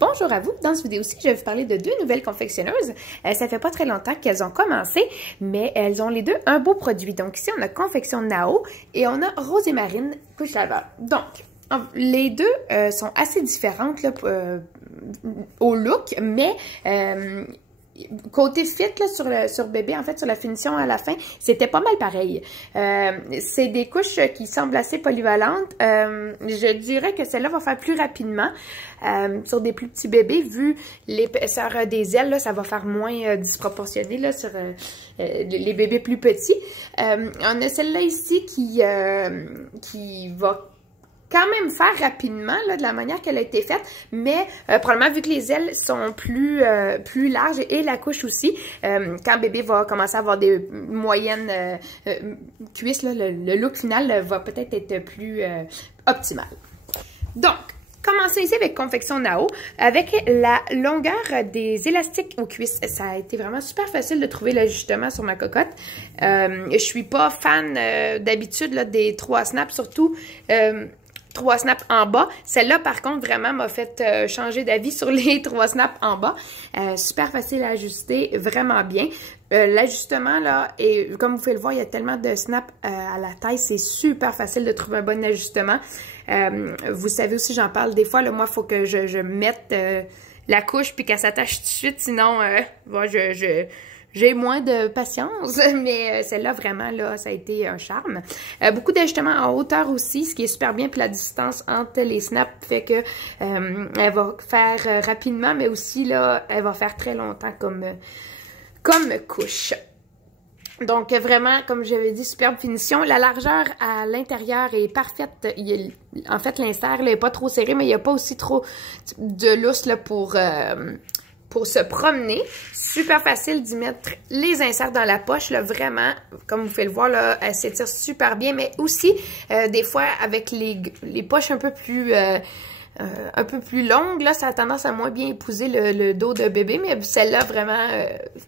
Bonjour à vous, dans cette vidéo-ci, je vais vous parler de deux nouvelles confectionneuses. Ça fait pas très longtemps qu'elles ont commencé, mais elles ont les deux un beau produit. Donc ici, on a Confection Nao et on a Rose et Marine couche laveur. Donc, les deux sont assez différentes là, au look, mais côté fit là, sur bébé, en fait, sur la finition à la fin, c'était pas mal pareil. C'est des couches qui semblent assez polyvalentes. Je dirais que celle-là va faire plus rapidement. Sur des plus petits bébés, vu l'épaisseur des ailes, là, ça va faire moins disproportionné là, sur les bébés plus petits. On a celle-là ici qui va quand même faire rapidement, là, de la manière qu'elle a été faite, mais probablement vu que les ailes sont plus larges et la couche aussi, quand bébé va commencer à avoir des moyennes cuisses, là, le look final va peut-être être plus optimal. Donc, commençons ici avec Confection Nao, avec la longueur des élastiques aux cuisses. Ça a été vraiment super facile de trouver l'ajustement sur ma cocotte. Je suis pas fan d'habitude des 3 snaps, surtout 3 snaps en bas. Celle-là, par contre, vraiment m'a fait changer d'avis sur les 3 snaps en bas. Super facile à ajuster, vraiment bien. L'ajustement, là, et comme vous pouvez le voir, il y a tellement de snaps à la taille, c'est super facile de trouver un bon ajustement. Vous savez aussi, j'en parle des fois, là, moi, il faut que je mette la couche puis qu'elle s'attache tout de suite, sinon, bon, j'ai moins de patience, mais celle-là, vraiment, là, ça a été un charme. Beaucoup d'ajustements en hauteur aussi, ce qui est super bien, puis la distance entre les snaps fait que elle va faire rapidement, mais aussi, là, elle va faire très longtemps comme couche. Donc, vraiment, comme j'avais dit, superbe finition. La largeur à l'intérieur est parfaite. En fait, l'insert n'est pas trop serré, mais il n'y a pas aussi trop de lousse là, pour se promener. Super facile d'y mettre les inserts dans la poche, là, vraiment, comme vous pouvez le voir, là, elle s'étire super bien, mais aussi, des fois, avec les poches un peu plus longues, là, ça a tendance à moins bien épouser le dos de bébé, mais celle-là, vraiment,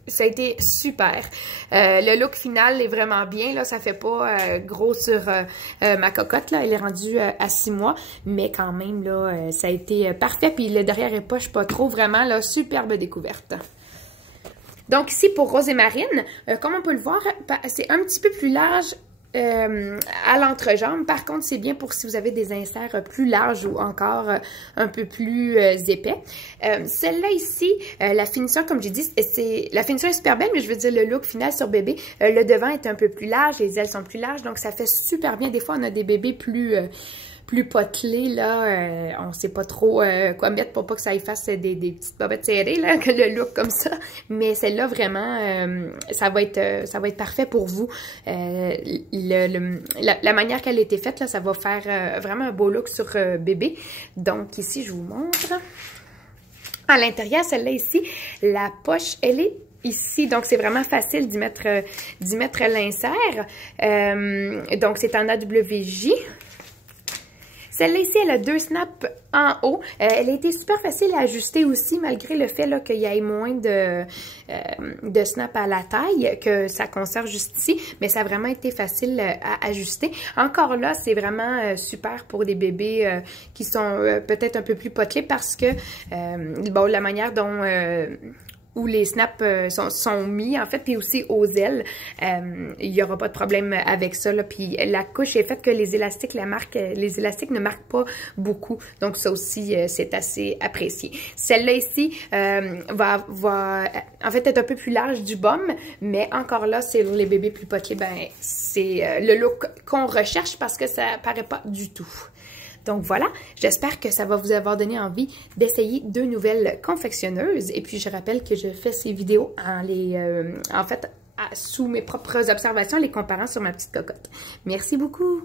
ça a été super. Le look final est vraiment bien, là, ça fait pas gros sur ma cocotte, là, elle est rendue à 6 mois, mais quand même, là, ça a été parfait, puis le derrière est poche pas trop, vraiment, là, superbe découverte. Donc ici, pour Rose et Marine, comme on peut le voir, c'est un petit peu plus large à l'entrejambe. Par contre, c'est bien pour si vous avez des inserts plus larges ou encore un peu plus épais. Celle-là ici, la finition, comme j'ai dit, la finition est super belle, mais je veux dire le look final sur bébé. Le devant est un peu plus large, les ailes sont plus larges, donc ça fait super bien. Des fois, on a des bébés plus potelés, là, on sait pas trop quoi mettre pour pas que ça y fasse des petites bobettes serrées, là, que le look comme ça, mais celle-là, vraiment, ça va être parfait pour vous. La manière qu'elle a été faite, là, ça va faire vraiment un beau look sur bébé. Donc, ici, je vous montre. À l'intérieur, celle-là ici, la poche, elle est ici, donc c'est vraiment facile d'y mettre l'insert. Donc, c'est en AWJ. Celle-là ici, elle a 2 snaps en haut. Elle a été super facile à ajuster aussi, malgré le fait qu'il y ait moins de snaps à la taille, que ça conserve juste ici, mais ça a vraiment été facile à ajuster. Encore là, c'est vraiment super pour des bébés qui sont peut-être un peu plus potelés parce que, bon, la manière dont où les snaps sont mis, en fait, puis aussi aux ailes. Il n'y aura pas de problème avec ça, là. Puis la couche est faite que les élastiques ne marquent pas beaucoup. Donc ça aussi, c'est assez apprécié. Celle-là ici va en fait être un peu plus large du bum, mais encore là, c'est les bébés plus potelés, ben c'est le look qu'on recherche parce que ça paraît pas du tout. Donc voilà, j'espère que ça va vous avoir donné envie d'essayer 2 nouvelles confectionneuses. Et puis je rappelle que je fais ces vidéos en fait, sous mes propres observations, les comparant sur ma petite cocotte. Merci beaucoup!